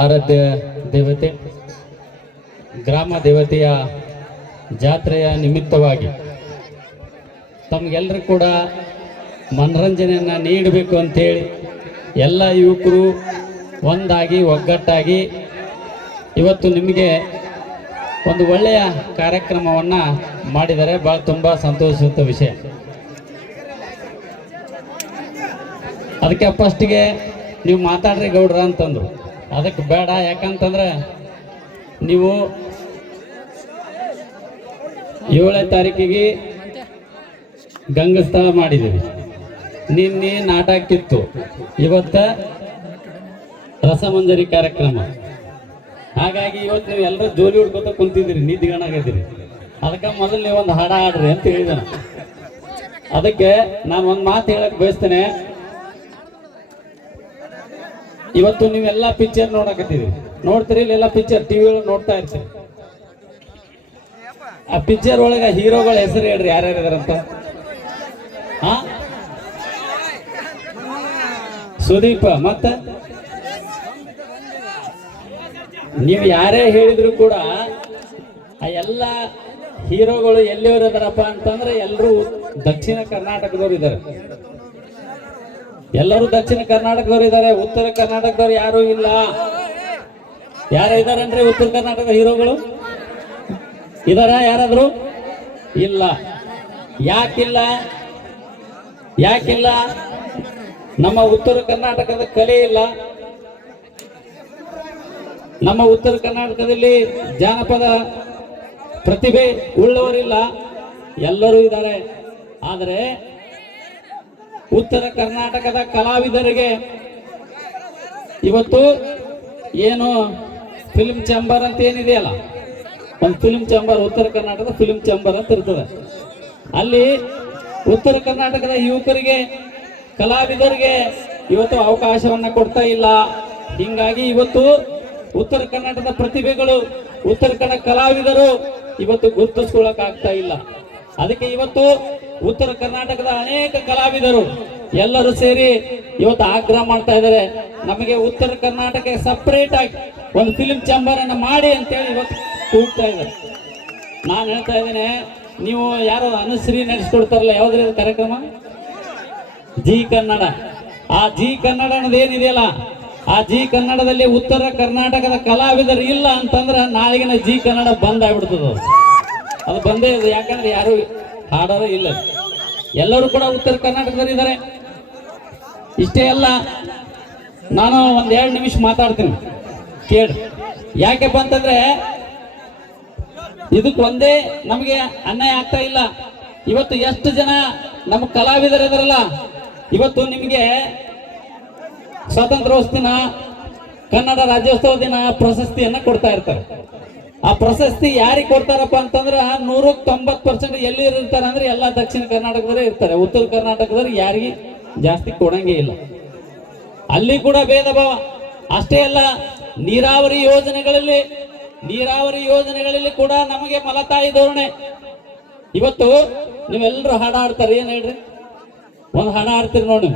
ಆರಾಧ್ಯ ದೇವತೆ ಗ್ರಾಮ ದೇವತೆಯ ಜಾತ್ರೆಯ ನಿಮಿತ್ತವಾಗಿ ತಮಗೆಲ್ಲರೂ ಕೂಡ ಮನರಂಜನೆಯನ್ನು ನೀಡಬೇಕು ಅಂತೇಳಿ ಎಲ್ಲ ಯುವಕರು ಒಂದಾಗಿ ಒಗ್ಗಟ್ಟಾಗಿ ಇವತ್ತು ನಿಮಗೆ ಒಂದು ಒಳ್ಳೆಯ ಕಾರ್ಯಕ್ರಮವನ್ನು ಮಾಡಿದ್ದಾರೆ. ಭಾಳ ತುಂಬ ಸಂತೋಷದ ವಿಷಯ. ಅದಕ್ಕೆ ಫಸ್ಟಿಗೆ ನೀವು ಮಾತಾಡ್ರಿ ಗೌಡ್ರ ಅಂತಂದರು. ಅದಕ್ಕೆ ಬೇಡ, ಯಾಕಂತಂದ್ರೆ ನೀವು 7ನೇ ತಾರೀಕಿಗೆ ಗಂಗಸ್ಥಳ ಮಾಡಿದ್ದೀರಿ, ನಿನ್ನೆ ನಾಟಕ ಇತ್ತು, ಇವತ್ತು ರಸಮಂಜರಿ ಕಾರ್ಯಕ್ರಮ. ಹಾಗಾಗಿ ಇವತ್ತು ನೀವು ಎಲ್ಲರೂ ಜೋಲಿ ಹುಡ್ಕೋತ ಕುಂತಿದ್ದೀರಿ, ನಿದ್ದಿಗಣಾಗಿದ್ದೀರಿ. ಅದಕ್ಕೆ ಮೊದಲು ನೀವು ಒಂದು ಹಾಡ ಹಾಡ್ರಿ ಅಂತ ಹೇಳಿದಾನ. ಅದಕ್ಕೆ ನಾನು ಒಂದು ಮಾತು ಹೇಳಕ್ ಬಯಸ್ತೇನೆ. ಇವತ್ತು ನೀವೆಲ್ಲ ಪಿಕ್ಚರ್ ನೋಡಕತ್ತೀರಿ, ನೋಡ್ತೀರಿ, ಇಲ್ಲೆಲ್ಲ ಪಿಕ್ಚರ್ ಟಿವಿ ಒಳಗೆ ನೋಡ್ತಾ ಇರ್ತೀರಿ. ಆ ಪಿಕ್ಚರ್ ಒಳಗೆ ಹೀರೋಗಳ ಹೆಸರು ಹೇಳ್ರಿ, ಯಾರ್ಯಾರಿದಾರಂತ? ಹಾ, ಸುದೀಪ. ಮತ್ತೆ ನೀವು ಯಾರೇ ಹೇಳಿದ್ರು ಕೂಡ ಆ ಎಲ್ಲ ಹೀರೋಗಳು ಎಲ್ಲಿಯವರು ಇದಾರಪ್ಪ ಅಂತಂದ್ರೆ ಎಲ್ಲರೂ ದಕ್ಷಿಣ ಕರ್ನಾಟಕದವ್ರು ಇದ್ದಾರೆ. ಎಲ್ಲರೂ ದಕ್ಷಿಣ ಕರ್ನಾಟಕದವ್ರು ಇದ್ದಾರೆ, ಉತ್ತರ ಕರ್ನಾಟಕದವ್ರು ಯಾರು ಇಲ್ಲ. ಯಾರು ಇದಾರನ್ರಿ ಉತ್ತರ ಕರ್ನಾಟಕದ ಹೀರೋಗಳು? ಇದಾರ ಯಾರಾದ್ರು? ಇಲ್ಲ. ಯಾಕಿಲ್ಲ? ಯಾಕಿಲ್ಲ? ನಮ್ಮ ಉತ್ತರ ಕರ್ನಾಟಕದ ಕಲೆ ಇಲ್ಲ, ನಮ್ಮ ಉತ್ತರ ಕರ್ನಾಟಕದಲ್ಲಿ ಜಾನಪದ ಪ್ರತಿಭೆ ಉಳ್ಳವರಿಲ್ಲ. ಎಲ್ಲರೂ ಇದ್ದಾರೆ. ಆದರೆ ಉತ್ತರ ಕರ್ನಾಟಕದ ಕಲಾವಿದರಿಗೆ ಇವತ್ತು ಏನು ಫಿಲ್ಮ್ ಚೇಂಬರ್ ಅಂತ ಏನಿದೆಯಲ್ಲ, ಒಂದು ಫಿಲ್ಮ್ ಚೇಂಬರ್, ಉತ್ತರ ಕರ್ನಾಟಕದ ಫಿಲ್ಮ್ ಚೇಂಬರ್ ಅಂತ ಇರ್ತದೆ. ಅಲ್ಲಿ ಉತ್ತರ ಕರ್ನಾಟಕದ ಯುವಕರಿಗೆ, ಕಲಾವಿದರಿಗೆ ಇವತ್ತು ಅವಕಾಶವನ್ನ ಕೊಡ್ತಾ ಇಲ್ಲ. ಹಿಂಗಾಗಿ ಇವತ್ತು ಉತ್ತರ ಕರ್ನಾಟಕದ ಪ್ರತಿಭೆಗಳು, ಉತ್ತರ ಕನ್ನಡ ಕಲಾವಿದರು ಇವತ್ತು ಗುರುತಿಸ್ಕೊಳ್ಳಕ್ ಆಗ್ತಾ ಇಲ್ಲ. ಅದಕ್ಕೆ ಇವತ್ತು ಉತ್ತರ ಕರ್ನಾಟಕದ ಅನೇಕ ಕಲಾವಿದರು ಎಲ್ಲರೂ ಸೇರಿ ಇವತ್ತು ಆಗ್ರಹ ಮಾಡ್ತಾ ಇದ್ದಾರೆ, ನಮಗೆ ಉತ್ತರ ಕರ್ನಾಟಕ ಸಪರೇಟ್ ಆಗಿ ಒಂದು ಫಿಲ್ಮ್ ಚೇಂಬರ್ ಅನ್ನ ಮಾಡಿ ಅಂತೇಳಿ ಇವತ್ತು ಕೂಗ್ತಾ ಇದ್ದಾರೆ. ನಾನು ಹೇಳ್ತಾ ಇದ್ದೇನೆ, ನೀವು ಯಾರು ಅನುಶ್ರೀ ನಡೆಸ್ಕೊಡ್ತಾರಲ್ಲ, ಯಾವ್ದ್ರಿ ಕಾರ್ಯಕ್ರಮ? ಜಿ ಕನ್ನಡ. ಆ ಜಿ ಕನ್ನಡ ಅನ್ನೋದು ಏನಿದೆಯಲ್ಲ, ಆ ಜಿ ಕನ್ನಡದಲ್ಲಿ ಉತ್ತರ ಕರ್ನಾಟಕದ ಕಲಾವಿದರು ಇಲ್ಲ ಅಂತಂದ್ರೆ ನಾಳೆಗಿನ ಜಿ ಕನ್ನಡ ಬಂದ್ ಆಗ್ಬಿಡ್ತದ. ಅದು ಬಂದೇ ಇದೆ. ಯಾಕಂದ್ರೆ ಯಾರು ಹಾಡೋರು ಇಲ್ಲ, ಎಲ್ಲರೂ ಕೂಡ ಉತ್ತರ ಕರ್ನಾಟಕದಲ್ಲಿ ಇದ್ದಾರೆ. ಇಷ್ಟೇ ಅಲ್ಲ, ನಾನು ಒಂದ್ 2 ನಿಮಿಷ ಮಾತಾಡ್ತೀನಿ, ಕೇಳಿ. ಯಾಕೆಪ್ಪ ಅಂತಂದ್ರೆ ಇದಕ್ಕೆ ಒಂದೇ ನಮಗೆ ಅನ್ಯಾಯ ಆಗ್ತಾ ಇಲ್ಲ. ಇವತ್ತು ಎಷ್ಟು ಜನ ನಮ್ಮ ಕಲಾವಿದರು ಇದಾರಲ್ಲ, ಇವತ್ತು ನಿಮಗೆ ಸ್ವಾತಂತ್ರ್ಯೋತ್ಸವ ದಿನ, ಕನ್ನಡ ರಾಜ್ಯೋತ್ಸವ ದಿನ ಪ್ರಶಸ್ತಿಯನ್ನ ಕೊಡ್ತಾ ಇರ್ತಾರೆ. ಆ ಪ್ರಶಸ್ತಿ ಯಾರಿಗೆ ಕೊಡ್ತಾರಪ್ಪ ಅಂತಂದ್ರೆ 190% ಎಲ್ಲಿ ಇರ್ತಾರೆ ಅಂದ್ರೆ ಎಲ್ಲ ದಕ್ಷಿಣ ಕರ್ನಾಟಕದವರೇ ಇರ್ತಾರೆ. ಉತ್ತರ ಕರ್ನಾಟಕದವ್ರು ಯಾರಿಗೆ ಜಾಸ್ತಿ ಕೊಡಂಗೇ ಇಲ್ಲ. ಅಲ್ಲಿ ಕೂಡ ಭೇದ ಭಾವ. ಅಷ್ಟೇ ಅಲ್ಲ, ನೀರಾವರಿ ಯೋಜನೆಗಳಲ್ಲಿ ಕೂಡ ನಮಗೆ ಮಲತಾಯಿ ಧೋರಣೆ. ಇವತ್ತು ನೀವೆಲ್ಲರೂ ಹಾಡ ಆಡ್ತಾರೆ, ಏನ್ ಹೇಳ್ರಿ? ಒಂದು ಹಾಡ ಆಡ್ತೀರಿ ನೋಡಿ,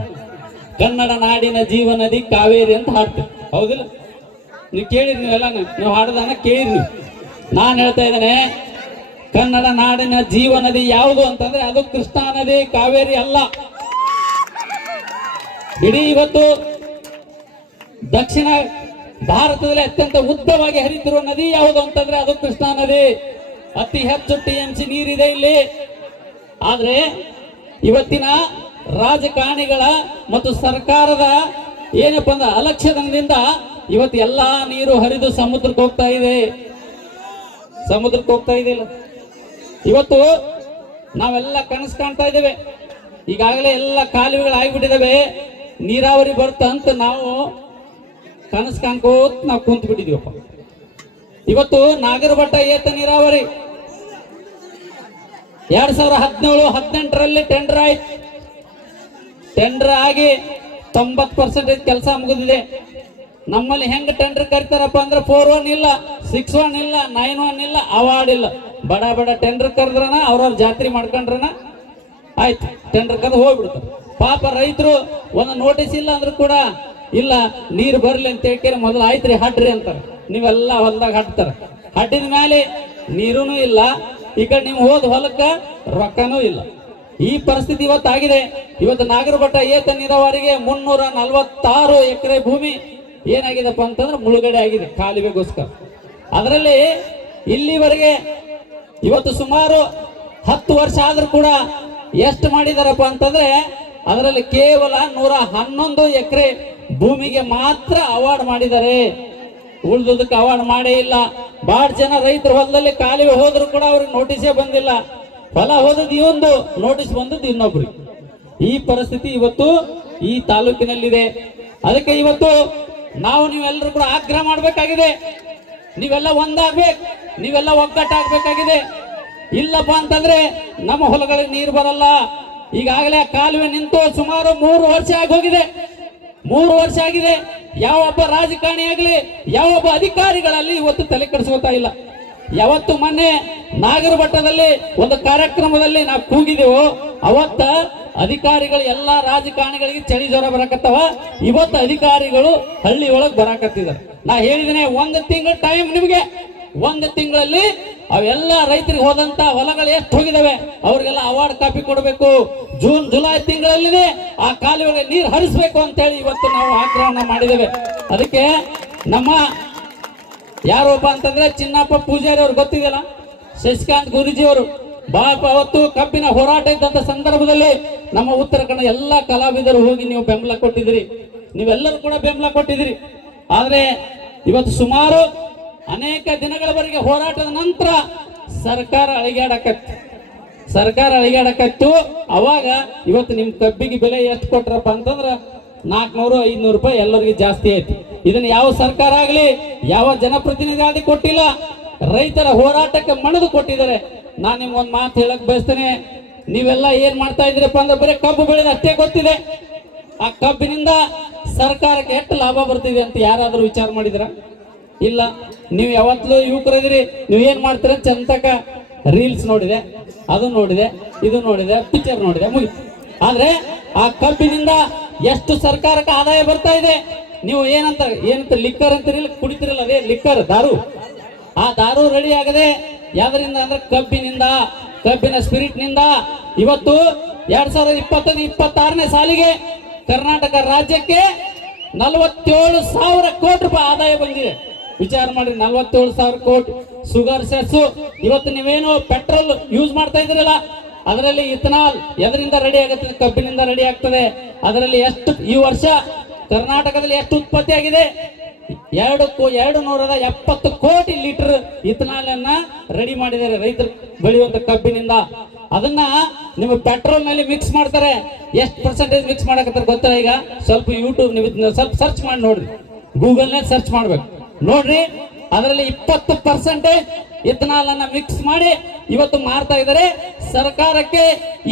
ಕನ್ನಡ ನಾಡಿನ ಜೀವನದಿ ಕಾವೇರಿ ಅಂತ ಹಾಡ್ತೀರಿ, ಹೌದಿಲ್ಲ? ನೀವು ಕೇಳಿರಿ, ನೀವೆಲ್ಲ ನೀವು ಹಾಡೋದನ್ನ ಕೇಳಿರಿ ನೀವು. ನಾನು ಹೇಳ್ತಾ ಇದ್ದೇನೆ, ಕನ್ನಡ ನಾಡಿನ ಜೀವನದಿ ಯಾವುದು ಅಂತಂದ್ರೆ ಅದು ಕೃಷ್ಣಾ ನದಿ, ಕಾವೇರಿ ಅಲ್ಲ. ಇಡೀ ಇವತ್ತು ದಕ್ಷಿಣ ಭಾರತದಲ್ಲಿ ಅತ್ಯಂತ ಉದ್ದವಾಗಿ ಹರಿತಿರುವ ನದಿ ಯಾವುದು ಅಂತಂದ್ರೆ ಅದು ಕೃಷ್ಣಾ ನದಿ. ಅತಿ ಹೆಚ್ಚು TMC ನೀರಿದೆ ಇಲ್ಲಿ. ಆದ್ರೆ ಇವತ್ತಿನ ರಾಜಕಾರಣಿಗಳ ಮತ್ತು ಸರ್ಕಾರದ ಏನಪ್ಪ ಅಂದ್ರೆ ಅಲಕ್ಷ್ಯದಿಂದ ಇವತ್ತು ಎಲ್ಲಾ ನೀರು ಹರಿದು ಸಮುದ್ರಕ್ಕೆ ಹೋಗ್ತಾ ಇದೆ. ಇಲ್ಲ. ಇವತ್ತು ನಾವೆಲ್ಲ ಕನಸು ಕಾಣ್ತಾ ಇದ್ದೇವೆ, ಈಗಾಗಲೇ ಎಲ್ಲ ಕಾಲುವೆಗಳು ಆಗಿಬಿಟ್ಟಿದ್ದಾವೆ, ನೀರಾವರಿ ಬರ್ತ ಅಂತ ನಾವು ಕನಸು ಕಾಣ್ಕೋತ ನಾವು ಕುಂತು ಬಿಟ್ಟಿದೀವಪ್ಪ. ಇವತ್ತು ನಾಗರಬಟ್ಟ ಏತ ನೀರಾವರಿ 2017-18ರಲ್ಲಿ ಟೆಂಡರ್ ಆಯ್ತು. ಟೆಂಡರ್ ಆಗಿ 90% ಕೆಲಸ ಮುಗಿದಿದೆ. ನಮ್ಮಲ್ಲಿ ಹೆಂಗ್ ಟೆಂಡರ್ ಕರಿತಾರಪ್ಪ ಅಂದ್ರೆ 4-1 ಇಲ್ಲ, 6-1 ಇಲ್ಲ, 9-1 ಇಲ್ಲ, ಅವಾರ್ಡ್ ಇಲ್ಲ. ಬಡ ಟೆಂಡರ್ ಕರೆದ್ರನ ಅವ್ರವ್ರ ಜಾತ್ರೆ ಮಾಡ್ಕೊಂಡ್ರನ ಆಯ್ತು, ಟೆಂಡರ್ ಕರೆದು ಹೋಗ್ಬಿಡ್ತಾರೆ. ಪಾಪ ರೈತರು ಒಂದು ನೋಟಿಸ್ ಇಲ್ಲ ಅಂದ್ರೂ ಕೂಡ ಇಲ್ಲ ನೀರು ಬರ್ಲಿ ಅಂತ ಹೇಳ್ಕೇಳಿ ಮೊದಲು ಆಯ್ತ್ರಿ ಹಡ್ರಿ ಅಂತಾರೆ. ನೀವೆಲ್ಲ ಹೊಲದಾಗ ಹಡ್ತಾರ. ಹಡ್ಡಿದ ಮೇಲೆ ನೀರೂ ಇಲ್ಲ, ಈ ಕಡೆ ನೀವು ಹೋದ ಹೊಲಕ್ಕ ರೊಕ್ಕನೂ ಇಲ್ಲ. ಈ ಪರಿಸ್ಥಿತಿ ಇವತ್ತಾಗಿದೆ. ಇವತ್ತು ನಾಗರಬಟ್ಟ ಏತ ನೀರಾವರಿಗೆ 346 ಎಕರೆ ಭೂಮಿ ಏನಾಗಿದೆಪ್ಪ ಅಂತಂದ್ರೆ ಮುಳುಗಡೆ ಆಗಿದೆ ಕಾಲುವೆಗೋಸ್ಕರ. ಅದರಲ್ಲಿ ಇಲ್ಲಿವರೆಗೆ ಇವತ್ತು ಸುಮಾರು 10 ವರ್ಷ ಆದ್ರೂ ಕೂಡ ಎಷ್ಟು ಮಾಡಿದಾರಪ್ಪ ಅಂತಂದ್ರೆ ಅದರಲ್ಲಿ ಕೇವಲ 111 ಎಕರೆ ಭೂಮಿಗೆ ಮಾತ್ರ ಅವಾರ್ಡ್ ಮಾಡಿದ್ದಾರೆ. ಉಳಿದದಕ್ಕೆ ಅವಾರ್ಡ್ ಮಾಡೇ ಇಲ್ಲ. ಬಹಳ ಜನ ರೈತರ ಹೊಲದಲ್ಲಿ ಕಾಲುವೆ ಹೋದ್ರು ಕೂಡ ಅವ್ರಿಗೆ ನೋಟಿಸೇ ಬಂದಿಲ್ಲ. ಹೊಲ ಹೋದದ್ದು ಇವೊಂದು, ನೋಟಿಸ್ ಬಂದದ್ದು ಇನ್ನೊಬ್ರಿಗೆ. ಈ ಪರಿಸ್ಥಿತಿ ಇವತ್ತು ಈ ತಾಲೂಕಿನಲ್ಲಿದೆ. ಅದಕ್ಕೆ ಇವತ್ತು ನಾವು ನೀವೆಲ್ಲರೂ ಕೂಡ ಆಗ್ರಹ ಮಾಡಬೇಕಾಗಿದೆ. ನೀವೆಲ್ಲ ಒಂದಾಗ್ಬೇಕು, ನೀವೆಲ್ಲ ಒಗ್ಗಟ್ಟಾಗಬೇಕಾಗಿದೆ. ಇಲ್ಲಪ್ಪ ಅಂತಂದ್ರೆ ನಮ್ಮ ಹೊಲಗಳಿಗೆ ನೀರು ಬರಲ್ಲ. ಈಗಾಗಲೇ ಕಾಲುವೆ ನಿಂತು ಸುಮಾರು 3 ವರ್ಷ ಆಗೋಗಿದೆ. 3 ವರ್ಷ ಆಗಿದೆ. ಯಾವೊಬ್ಬ ರಾಜಕಾರಣಿ ಆಗಲಿ, ಯಾವೊಬ್ಬ ಅಧಿಕಾರಿಗಳಲ್ಲಿ ಇವತ್ತು ತಲೆ ಕೆಡಿಸ್ಕೊತಾ ಇಲ್ಲ. ಯಾವತ್ತು ಮೊನ್ನೆ ನಾಗರಬಟ್ಟದಲ್ಲಿ ಒಂದು ಕಾರ್ಯಕ್ರಮದಲ್ಲಿ ನಾವು ಕೂಗಿದೆವು, ಅವತ್ತ ಅಧಿಕಾರಿಗಳು ಎಲ್ಲಾ ರಾಜಕಾರಣಿಗಳಿಗೆ ಚಳಿ ಜ್ವರ ಬರಕತ್ತವ. ಇವತ್ತು ಅಧಿಕಾರಿಗಳು ಹಳ್ಳಿ ಒಳಗೆ ಬರಾಕತ್ತಿದ್ದಾರೆ. ನಾ ಹೇಳಿದ್ದೇನೆ, 1 ತಿಂಗಳ ಟೈಮ್ ನಿಮಗೆ. 1 ತಿಂಗಳಲ್ಲಿ ಅವೆಲ್ಲ ರೈತರಿಗೆ ಹೋದಂತ ಹೊಲಗಳು ಎಷ್ಟು ಹೋಗಿದಾವೆ ಅವ್ರಿಗೆಲ್ಲ ಅವಾರ್ಡ್ ಕಾಪಿ ಕೊಡಬೇಕು. ಜೂನ್ ಜುಲೈ ತಿಂಗಳಲ್ಲಿ ಆ ಕಾಲುವೆಗೆ ನೀರು ಹರಿಸಬೇಕು ಅಂತ ಹೇಳಿ ಇವತ್ತು ನಾವು ಆಗ್ರಹನ ಮಾಡಿದ್ದೇವೆ. ಅದಕ್ಕೆ ನಮ್ಮ ಯಾರೊಬ್ಬ ಅಂತಂದ್ರೆ ಚಿನ್ನಪ್ಪ ಪೂಜಾರಿ ಅವ್ರು ಗೊತ್ತಿದೆಯಲ್ಲ, ಶಶಿಕಾಂತ್ ಗುರೂಜಿ ಅವರು ಅವತ್ತು ಕಬ್ಬಿನ ಹೋರಾಟ ಇದ್ದಂತ ಸಂದರ್ಭದಲ್ಲಿ ನಮ್ಮ ಉತ್ತರ ಕನ್ನಡ ಎಲ್ಲ ಕಲಾವಿದರು ಹೋಗಿ ನೀವು ಬೆಂಬಲ ಕೊಟ್ಟಿದ್ರಿ. ನೀವೆಲ್ಲರೂ ಕೂಡ ಬೆಂಬಲ ಕೊಟ್ಟಿದ್ರಿ. ಆದ್ರೆ ಇವತ್ತು ಸುಮಾರು ಅನೇಕ ದಿನಗಳವರೆಗೆ ಹೋರಾಟದ ನಂತರ ಸರ್ಕಾರ ಅಳಿಗಾಡಕತ್ತು. ಅವಾಗ ಇವತ್ತು ನಿಮ್ ಕಬ್ಬಿಗೆ ಬೆಲೆ ಎಷ್ಟು ಕೊಟ್ರಪ್ಪ ಅಂತಂದ್ರ 400-500 ರೂಪಾಯಿ ಎಲ್ಲರಿಗೆ ಜಾಸ್ತಿ ಆಯ್ತು. ಇದನ್ನ ಯಾವ ಸರ್ಕಾರ ಆಗ್ಲಿ, ಯಾವ ಜನಪ್ರತಿನಿಧಿ ಆಗಿ ಕೊಟ್ಟಿಲ್ಲ. ರೈತರ ಹೋರಾಟಕ್ಕೆ ಮಣದು ಕೊಟ್ಟಿದ್ದಾರೆ. ನಾನು ನಿಮ್ಗೊಂದು ಮಾತು ಹೇಳಕ್ ಬಯಸ್ತೇನೆ. ನೀವೆಲ್ಲ ಏನ್ ಮಾಡ್ತಾ ಇದ್ರಪ್ಪ ಅಂದ್ರೆ ಬರೀ ಕಬ್ಬು ಬೆಳೆದ ಅಷ್ಟೇ ಗೊತ್ತಿದೆ. ಆ ಕಬ್ಬಿನಿಂದ ಸರ್ಕಾರಕ್ಕೆ ಎಷ್ಟು ಲಾಭ ಬರ್ತಿದೆ ಅಂತ ಯಾರಾದ್ರೂ ವಿಚಾರ ಮಾಡಿದ್ರ? ಇಲ್ಲ. ನೀವು ಯಾವತ್ತೂ ಯುವಕರಿದ್ರಿ, ನೀವು ಏನ್ ಮಾಡ್ತೀರ? ಚಂತಕ ರೀಲ್ಸ್ ನೋಡಿದೆ, ಅದು ನೋಡಿದೆ, ಇದು ನೋಡಿದೆ, ಪಿಕ್ಚರ್ ನೋಡಿದೆ, ಮುಗಿತು. ಆದ್ರೆ ಆ ಕಬ್ಬಿನಿಂದ ಎಷ್ಟು ಸರ್ಕಾರಕ್ಕೆ ಆದಾಯ ಬರ್ತಾ ಇದೆ. ನೀವು ಏನಂತ ಲಿಕ್ಕರ್ ಅಂತೀರಿ, ಕುಡಿತಿರಲ್ಲ, ಅದೇ ಲಿಕ್ಕರ್, ದಾರು. ಆ ದಾರು ರೆಡಿ ಆಗದೆ ಯಾವ್ದರಿಂದ ಅಂದ್ರೆ ಕಬ್ಬಿನಿಂದ, ಕಬ್ಬಿನ ಸ್ಪಿರಿಟ್ ನಿಂದ. ಇವತ್ತು 2025-26ನೇ ಸಾಲಿಗೆ ಕರ್ನಾಟಕ ರಾಜ್ಯಕ್ಕೆ 47,000 ಕೋಟಿ ರೂಪಾಯಿ ಆದಾಯ ಬಂದಿದೆ. ವಿಚಾರ ಮಾಡಿ, 47,000 ಕೋಟಿ. ಶುಗರ್ ಸೆಸ್, ಇವತ್ತು ನೀವೇನು ಪೆಟ್ರೋಲ್ ಯೂಸ್ ಮಾಡ್ತಾ ಇದ್ರಲ್ಲ, ಅದರಲ್ಲಿ ಇಥನಾಲ್ ಎದರಿಂದ ರೆಡಿ ಆಗುತ್ತೆ? ಕಬ್ಬಿನಿಂದ ರೆಡಿ ಆಗ್ತದೆ. ಅದರಲ್ಲಿ ಎಷ್ಟು ಈ ವರ್ಷ ಕರ್ನಾಟಕದಲ್ಲಿ ಎಷ್ಟು ಉತ್ಪತ್ತಿ ಆಗಿದೆ? 270 ಕೋಟಿ ಲೀಟರ್ ಇಥನಾಲ್ ಅನ್ನ ರೆಡಿ ಮಾಡಿದ್ದಾರೆ ರೈತರು ಬೆಳೆಯುವಂತ ಕಬ್ಬಿನಿಂದ. ಅದನ್ನ ನಿಮ್ಮ ಪೆಟ್ರೋಲ್ ನಲ್ಲಿ ಮಿಕ್ಸ್ ಮಾಡ್ತಾರೆ. ಎಷ್ಟು ಪರ್ಸೆಂಟೇಜ್ ಮಿಕ್ಸ್ ಮಾಡಕತ್ತಾರೆ ಗೊತ್ತಾ? ಈಗ ಸ್ವಲ್ಪ ಯೂಟ್ಯೂಬ್ ನೀವು ಸ್ವಲ್ಪ ಸರ್ಚ್ ಮಾಡಿ ನೋಡ್ರಿ, ಗೂಗಲ್ ನಲ್ಲಿ ಸರ್ಚ್ ಮಾಡ್ಬೇಕು, ನೋಡ್ರಿ. ಅದರಲ್ಲಿ 20% ಇಥನಾಲ್ ಅನ್ನ ಮಿಕ್ಸ್ ಮಾಡಿ ಇವತ್ತು ಮಾರ್ತಾ ಇದ್ದಾರೆ. ಸರ್ಕಾರಕ್ಕೆ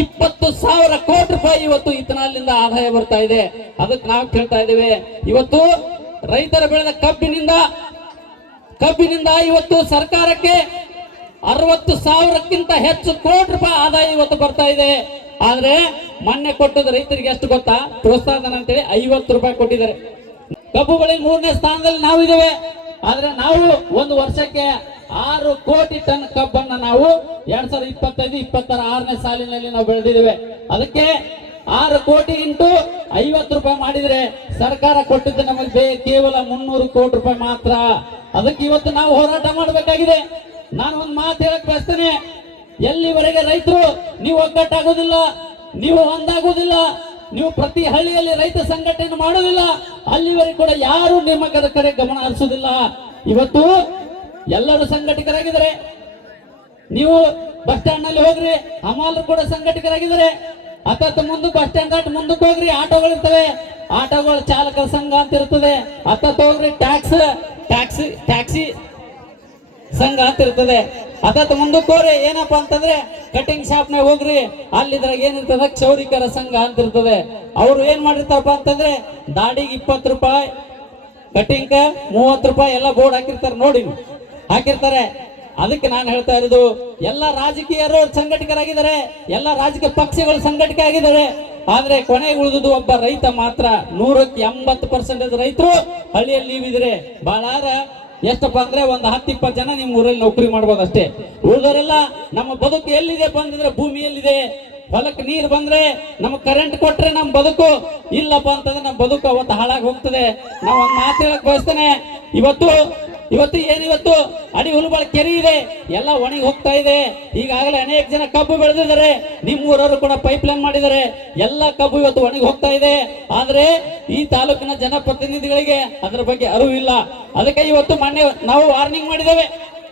20,000 ಕೋಟಿ ರೂಪಾಯಿ ಇವತ್ತು ಇಥನಾಲ್ ನಿಂದ ಆದಾಯ ಬರ್ತಾ ಇದೆ. ಅದಕ್ಕೆ ನಾವು ಕೇಳ್ತಾ ಇದ್ದೇವೆ, ಇವತ್ತು ರೈತರ ಬೆಳೆದ ಕಬ್ಬಿನಿಂದ ಇವತ್ತು ಸರ್ಕಾರಕ್ಕೆ 60,000ಕ್ಕಿಂತ ಹೆಚ್ಚು ಕೋಟಿ ರೂಪಾಯಿ ಆದಾಯ ಇವತ್ತು ಬರ್ತಾ ಇದೆ. ಆದ್ರೆ ಮೊನ್ನೆ ಕೊಟ್ಟದ ರೈತರಿಗೆ ಎಷ್ಟು ಗೊತ್ತಾ? ಪ್ರೋತ್ಸಾಹಧನ ಅಂತೇಳಿ 50 ರೂಪಾಯಿ ಕೊಟ್ಟಿದ್ದಾರೆ. ಕಬ್ಬು ಬೆಳೆ 3ನೇ ಸ್ಥಾನದಲ್ಲಿ ನಾವು ಇದ್ದೇವೆ. ಆದ್ರೆ ನಾವು ಒಂದು ವರ್ಷಕ್ಕೆ 6 ಕೋಟಿ ಟನ್ ಕಬ್ಬನ್ನ ನಾವು 2025-26ನೇ ಸಾಲಿನಲ್ಲಿ ನಾವು ಬೆಳೆದಿದ್ದೇವೆ. ಅದಕ್ಕೆ 6 ಕೋಟಿ ಇಂಟು 50 ರೂಪಾಯಿ ಮಾಡಿದ್ರೆ ಸರ್ಕಾರ ಕೊಟ್ಟಿದ್ದು ನಮಗೆ ಕೇವಲ 300 ಕೋಟಿ ರೂಪಾಯಿ ಮಾತ್ರ. ಅದಕ್ಕೆ ಇವತ್ತು ನಾವು ಹೋರಾಟ ಮಾಡಬೇಕಾಗಿದೆ. ನಾನು ಒಂದು ಮಾತು ಹೇಳಕ್ ಬಯಸ್ತೇನೆ, ಎಲ್ಲಿವರೆಗೆ ರೈತರು ನೀವು ಒಗ್ಗಟ್ಟಾಗೋದಿಲ್ಲ, ನೀವು ಒಂದಾಗೋದಿಲ್ಲ, ನೀವು ಪ್ರತಿ ಹಳ್ಳಿಯಲ್ಲಿ ರೈತ ಸಂಘಟನೆ ಮಾಡೋದಿಲ್ಲ, ಅಲ್ಲಿವರೆಗೆ ಕೂಡ ಯಾರು ನಿಮ್ಮ ಕಡೆ ಗಮನ ಹರಿಸೋದಿಲ್ಲ. ಇವತ್ತು ಎಲ್ಲರೂ ಸಂಘಟಕರಾಗಿದ್ದಾರೆ. ನೀವು ಬಸ್ ಸ್ಟ್ಯಾಂಡ್ ನಲ್ಲಿ ಹೋಗ್ರಿ, ಹಮಾಲರು ಕೂಡ ಸಂಘಟಕರಾಗಿದ್ದಾರೆ. ಅತ್ತ ಮುಂದೆ ಬಸ್ ಸ್ಟ್ಯಾಂಡ್ ದಾಟಿ ಮುಂದಕ್ಕೆ ಹೋಗ್ರಿ, ಆಟೋಗಳಿರ್ತವೆ, ಆಟೋಗಳ ಚಾಲಕರ ಸಂಘ ಅಂತ ಇರ್ತದೆ. ಅತ್ತ ಹೋಗ್ರಿ, ಟ್ಯಾಕ್ಸಿ ಸಂಘ ಅಂತ ಇರ್ತದೆ. ಅತ್ತ ಮುಂದಕ್ಕೆ ಹೋಗ್ರಿ, ಏನಪ್ಪಾ ಅಂತಂದ್ರೆ ಕಟಿಂಗ್ ಶಾಪ್ ನಾಗ ಹೋಗ್ರಿ, ಅಲ್ಲಿದ್ರಾಗ ಏನಿರ್ತದ ಕ್ಷೌರಿಕರ ಸಂಘ ಅಂತ ಇರ್ತದೆ. ಅವ್ರು ಏನ್ ಮಾಡಿರ್ತಾರಪ್ಪ ಅಂತಂದ್ರೆ ದಾಡಿಗೆ 20 ರೂಪಾಯಿ, ಕಟಿಂಗ್ 30 ರೂಪಾಯಿ ಎಲ್ಲ ಬೋರ್ಡ್ ಹಾಕಿರ್ತಾರೆ, ನೋಡಿ ಹಾಕಿರ್ತಾರೆ. ಅದಕ್ಕೆ ನಾನು ಹೇಳ್ತಾ ಇರೋದು, ಎಲ್ಲ ರಾಜಕೀಯರು ಸಂಘಟಕರಾಗಿದ್ದಾರೆ, ಎಲ್ಲ ರಾಜಕೀಯ ಪಕ್ಷಗಳು ಸಂಘಟಕ ಆಗಿದ್ದಾರೆ. ಆದ್ರೆ ಕೊನೆಗೆ ಉಳಿದುದು ಒಬ್ಬ ರೈತ ಮಾತ್ರ. 100% ರೈತರು ಹಳ್ಳಿಯಲ್ಲಿ ನೀವಿದ್ರೆ ಬಹಳ ಎಷ್ಟಪ್ಪ ಅಂದ್ರೆ ಒಂದು 10-20 ಜನ ನಿಮ್ ಊರಲ್ಲಿ ನೌಕರಿ ಮಾಡ್ಬೋದು ಅಷ್ಟೇ. ಉಳಿದವರೆಲ್ಲ ನಮ್ಮ ಬದುಕು ಎಲ್ಲಿದೆ ಬಂದಿದ್ರೆ ಭೂಮಿ ಎಲ್ಲಿದೆ, ಹೊಲಕ್ಕೆ ನೀರು ಬಂದ್ರೆ ನಮ್ಗೆ ಕರೆಂಟ್ ಕೊಟ್ರೆ ನಮ್ ಬದುಕು, ಇಲ್ಲಪ್ಪ ಅಂತಂದ್ರೆ ನಮ್ಮ ಬದುಕು ಅವತ್ತು ಹಾಳಾಗಿ ಹೋಗ್ತದೆ. ನಾವು ಒಂದು ಮಾತು ಹೇಳಕ್ ಬಯಸ್ತೇನೆ, ಇವತ್ತು ಏನಿವತ್ತು ಅಡಿ ಹುಲುಬಾಳ ಕೆರೆ ಇದೆ, ಎಲ್ಲ ಒಣಗಿ ಹೋಗ್ತಾ ಇದೆ. ಈಗಾಗಲೇ ಅನೇಕ ಜನ ಕಬ್ಬು ಬೆಳೆದಿದ್ದಾರೆ, ನಿಮ್ಮೂರವರು ಕೂಡ ಪೈಪ್ ಲೈನ್ ಮಾಡಿದ್ದಾರೆ, ಎಲ್ಲ ಕಬ್ಬು ಇವತ್ತು ಒಣಗಿ ಹೋಗ್ತಾ ಇದೆ. ಆದ್ರೆ ಈ ತಾಲೂಕಿನ ಜನಪ್ರತಿನಿಧಿಗಳಿಗೆ ಅದರ ಬಗ್ಗೆ ಅರಿವು ಇಲ್ಲ. ಅದಕ್ಕೆ ಇವತ್ತು ಮೊನ್ನೆ ನಾವು ವಾರ್ನಿಂಗ್ ಮಾಡಿದ್ದೇವೆ.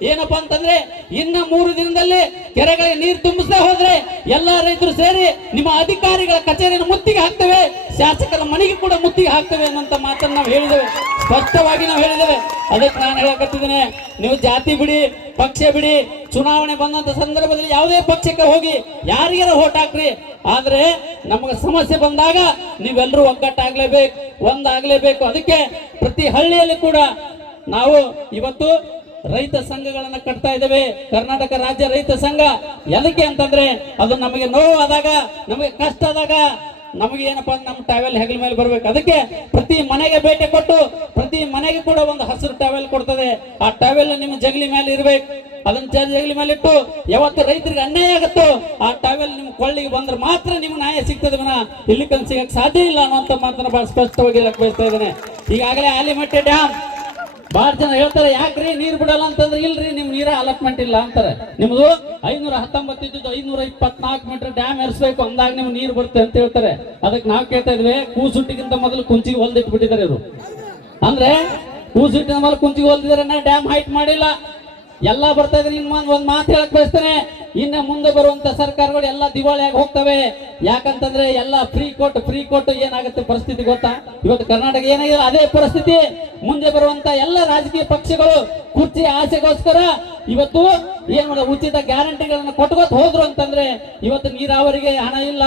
ಏನಪ್ಪಾ ಅಂತಂದ್ರೆ ಇನ್ನ 3 ದಿನದಲ್ಲಿ ಕೆರೆಗಳಿಗೆ ನೀರು ತುಂಬಿಸದೆ ಹೋದ್ರೆ ಎಲ್ಲಾ ರೈತರು ಸೇರಿ ನಿಮ್ಮ ಅಧಿಕಾರಿಗಳ ಕಚೇರಿಯನ್ನು ಮುತ್ತಿಗೆ ಹಾಕ್ತೇವೆ, ಶಾಸಕರ ಮನೆಗೆ ಕೂಡ ಮುತ್ತಿಗೆ ಹಾಕ್ತೇವೆ ಅನ್ನೋಂತ ಮಾತನ್ನು ನಾವು ಹೇಳಿದ್ದೇವೆ, ಸ್ಪಷ್ಟವಾಗಿ ನಾವು ಹೇಳಿದ್ದೇವೆ. ಅದಕ್ಕೆ ನಾನು ಹೇಳಕತ್ತಿದ್ದೇನೆ, ನೀವು ಜಾತಿ ಬಿಡಿ, ಪಕ್ಷ ಬಿಡಿ, ಚುನಾವಣೆ ಬಂದಂತ ಸಂದರ್ಭದಲ್ಲಿ ಯಾವುದೇ ಪಕ್ಷಕ್ಕೆ ಹೋಗಿ ಯಾರಿಗಾರ ಓಟ್ ಹಾಕ್ರಿ, ಆದ್ರೆ ನಮಗೆ ಸಮಸ್ಯೆ ಬಂದಾಗ ನೀವೆಲ್ಲರೂ ಒಗ್ಗಟ್ಟಾಗ್ಲೇಬೇಕು, ಒಂದಾಗ್ಲೇಬೇಕು. ಅದಕ್ಕೆ ಪ್ರತಿ ಹಳ್ಳಿಯಲ್ಲಿ ಕೂಡ ನಾವು ಇವತ್ತು ರೈತ ಸಂಘಗಳನ್ನ ಕಟ್ತಾ ಇದ್ದೇವೆ. ಕರ್ನಾಟಕ ರಾಜ್ಯ ರೈತ ಸಂಘ ಎದಕ್ಕೆ ಅಂತಂದ್ರೆ ಅದು ನಮಗೆ ನೋವಾದಾಗ, ನಮಗೆ ಕಷ್ಟ ಆದಾಗ ನಮಗೆ ಏನಪ್ಪಾ ನಮ್ಮ ಟ್ಯಾವೆಲ್ ಹೆಗಲ ಮೇಲೆ ಬರ್ಬೇಕು. ಅದಕ್ಕೆ ಪ್ರತಿ ಮನೆಗೆ ಭೇಟಿ ಕೊಟ್ಟು ಪ್ರತಿ ಮನೆಗೆ ಕೂಡ ಒಂದು ಹಸಿರು ಟ್ಯಾವೆಲ್ ಕೊಡ್ತದೆ. ಆ ಟ್ಯಾವೆಲ್ ನಿಮ್ಮ ಜಗಲಿ ಮೇಲೆ ಇರ್ಬೇಕು. ಅದನ್ನ ಜಗಲಿ ಮೇಲೆ ಇಟ್ಟು ಯಾವತ್ತು ರೈತರಿಗೆ ಅನ್ಯಾಯ ಆಗುತ್ತೋ ಆ ಟ್ಯಾವೆಲ್ ನಿಮ್ ಕೊಳ್ಳಿಗೆ ಬಂದ್ರೆ ಮಾತ್ರ ನಿಮ್ಗೆ ನ್ಯಾಯ ಸಿಗ್ತದೆ, ಇಲ್ಲಿ ಕಂಡು ಸಿಗಕ್ಕೆ ಸಾಧ್ಯ ಇಲ್ಲ ಅನ್ನುವಂತ ಮಾತನ್ನ ಬಹಳ ಸ್ಪಷ್ಟವಾಗಿ ಹೇಳಕ್ ಬಯಸ್ತಾ ಇದ್ದೇನೆ. ಈಗಾಗಲೇ ಆಲಿಮಟ್ಟೆ ಡ್ಯಾಮ್ ಬಹಳ ಜನ ಹೇಳ್ತಾರೆ, ಯಾಕ್ರಿ ನೀರ್ ಬಿಡಲ್ಲ ಅಂತಂದ್ರೆ, ಇಲ್ರಿ ನಿಮ್ ನೀರ ಅಲಾಟ್ಮೆಂಟ್ ಇಲ್ಲ ಅಂತಾರೆ. ನಿಮ್ದು 519 ಇದ್ದು 524 ಮೀಟರ್ ಡ್ಯಾಮ್ ಎರ್ಸ್ಬೇಕು, ಅಂದಾಗ ನಿಮ್ಗೆ ನೀರು ಬರುತ್ತೆ ಅಂತ ಹೇಳ್ತಾರೆ. ಅದಕ್ಕೆ ನಾವು ಕೇಳ್ತಾ ಇದ್ವಿ, ಕೂಸುಟ್ಟಿಗಿಂತ ಮೊದಲು ಕುಂಚಿಗೆ ಹೊಲ್ದಿಟ್ಟು ಬಿಟ್ಟಿದ್ದಾರೆ ಇವರು. ಅಂದ್ರೆ ಕೂಸುಟ್ಟಿನ ಮೊದಲು ಕುಂಚಿಗೆ ಹೊಲ್ದಿದ್ದಾರೆ, ಡ್ಯಾಮ್ ಹೈಟ್ ಮಾಡಿಲ್ಲ. ಎಲ್ಲ ಬರ್ತಾ ಇದ್ರೆ ಒಂದ್ ಮಾತು ಹೇಳಕ್ ಬಯಸ್ತೇನೆ, ಇನ್ನು ಮುಂದೆ ಬರುವಂತ ಸರ್ಕಾರಗಳು ಎಲ್ಲ ದಿವಾಳಿಯಾಗಿ ಹೋಗ್ತವೆ. ಯಾಕಂತಂದ್ರೆ ಎಲ್ಲ ಫ್ರೀ ಕೊಟ್ಟು ಏನಾಗುತ್ತೆ ಪರಿಸ್ಥಿತಿ ಗೊತ್ತಾ? ಇವತ್ತು ಕರ್ನಾಟಕ ಏನಾಗಿದೆ ಅದೇ ಪರಿಸ್ಥಿತಿ. ಮುಂದೆ ಬರುವಂತ ಎಲ್ಲ ರಾಜಕೀಯ ಪಕ್ಷಗಳು ಕುರ್ಚಿ ಆಸೆಗೋಸ್ಕರ ಇವತ್ತು ಏನ್ ಮಾಡ ಉಚಿತ ಗ್ಯಾರಂಟಿಗಳನ್ನ ಕೊಟ್ಕೋತ ಹೋದ್ರು ಅಂತಂದ್ರೆ ಇವತ್ತು ನೀರಾವರಿಗೆ ಹಣ ಇಲ್ಲ.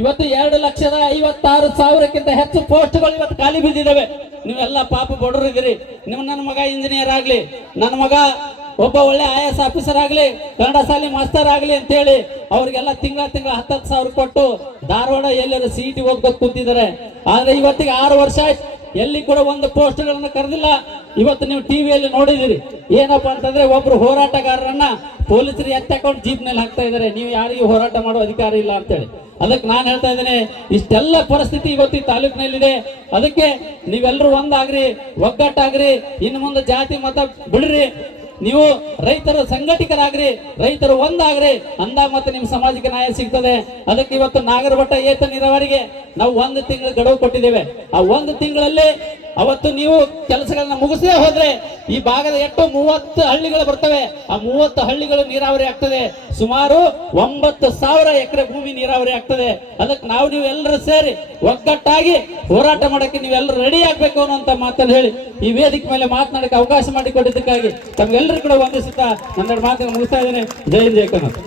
ಇವತ್ತು 2,56,000ಕ್ಕಿಂತ ಹೆಚ್ಚು ಪೋಸ್ಟ್ಗಳು ಇವತ್ತು ಖಾಲಿ ಬಿದ್ದಿದ್ದಾವೆ. ನೀವೆಲ್ಲ ಪಾಪ ಬಡವರು ಇದ್ದೀರಿ. ನನ್ನ ಮಗ ಇಂಜಿನಿಯರ್ ಆಗ್ಲಿ, ನನ್ನ ಮಗ ಒಬ್ಬ ಒಳ್ಳೆ IAS ಆಫೀಸರ್ ಆಗ್ಲಿ, ಕನ್ನಡ ಶಾಲೆ ಮಾಸ್ತರ್ ಆಗ್ಲಿ ಅಂತ ಹೇಳಿ ಅವ್ರಿಗೆಲ್ಲ ತಿಂಗಳ 10,000 ಕೊಟ್ಟು ಧಾರವಾಡ ಎಲ್ಲರೂ CET ಹೋಗ್ಬೇಕು ಕೂತಿದ್ದಾರೆ. ಆದ್ರೆ ಇವತ್ತಿಗೆ 6 ವರ್ಷ ಆಯ್ತು, ಎಲ್ಲಿ ಕೂಡ ಒಂದು ಪೋಸ್ಟ್ಗಳನ್ನ ಕರೆದಿಲ್ಲ. ಇವತ್ತು ನೀವು ಟಿವಿಯಲ್ಲಿ ನೋಡಿದಿರಿ, ಏನಪ್ಪಾ ಅಂತಂದ್ರೆ ಒಬ್ರು ಹೋರಾಟಗಾರರನ್ನ ಪೊಲೀಸರು ಎತ್ತಕೊಂಡು ಜೀಪ್ ನಲ್ಲಿ ಹಾಕ್ತಾ ಇದ್ದಾರೆ, ನೀವು ಯಾರಿಗೂ ಹೋರಾಟ ಮಾಡುವ ಅಧಿಕಾರ ಇಲ್ಲ ಅಂತೇಳಿ. ಅದಕ್ಕೆ ನಾನು ಹೇಳ್ತಾ ಇದ್ದೇನೆ, ಇಷ್ಟೆಲ್ಲ ಪರಿಸ್ಥಿತಿ ಇವತ್ತು ಈ ತಾಲೂಕಿನಲ್ಲಿದೆ. ಅದಕ್ಕೆ ನೀವೆಲ್ಲರೂ ಒಂದಾಗ್ರಿ, ಒಗ್ಗಟ್ಟಾಗ್ರಿ, ಇನ್ನು ಮುಂದೆ ಜಾತಿ ಮತ ಬಿಡ್ರಿ, ನೀವು ರೈತರು ಸಂಘಟಿತರಾಗ್ರಿ, ರೈತರು ಒಂದಾಗ್ರಿ, ಅಂದಾಗ ಮತ್ತೆ ನಿಮ್ ಸಮಾಜಕ್ಕೆ ನ್ಯಾಯ ಸಿಗ್ತದೆ. ಅದಕ್ಕೆ ಇವತ್ತು ನಾಗರಬಟ್ಟ ಏತ ನೀರಾವರಿಗೆ ನಾವು 1 ತಿಂಗಳ ಗಡುವು ಕೊಟ್ಟಿದ್ದೇವೆ. ಆ 1 ತಿಂಗಳಲ್ಲಿ ಅವತ್ತು ನೀವು ಕೆಲಸಗಳನ್ನ ಮುಗಿಸದೇ ಹೋದ್ರೆ ಈ ಭಾಗದ 30 ಹಳ್ಳಿಗಳು ಬರ್ತವೆ. ಆ 30 ಹಳ್ಳಿಗಳು ನೀರಾವರಿ ಆಗ್ತದೆ. ಸುಮಾರು 9,000 ಎಕರೆ ಭೂಮಿ ನೀರಾವರಿ ಆಗ್ತದೆ. ಅದಕ್ಕೆ ನೀವು ಎಲ್ಲರೂ ಸೇರಿ ಒಗ್ಗಟ್ಟಾಗಿ ಹೋರಾಟ ಮಾಡಕ್ಕೆ ನೀವೆಲ್ಲರೂ ರೆಡಿ ಆಗ್ಬೇಕು ಅನ್ನುವಂತ ಮಾತನ್ನು ಹೇಳಿ ಈ ವೇದಿಕೆ ಮೇಲೆ ಮಾತನಾಡಕ್ಕೆ ಅವಕಾಶ ಮಾಡಿಕೊಟ್ಟಿದ್ದಕ್ಕಾಗಿ ತಮ್ಗೆಲ್ಲರೂ ಕೂಡ ವಂದಿಸುತ್ತಾ 12 ಮಾತನ್ನು ಮುಗಿಸ್ತಾ ಇದ್ದೇನೆ. ಜೈ ಕರ್ನಾಟಕ.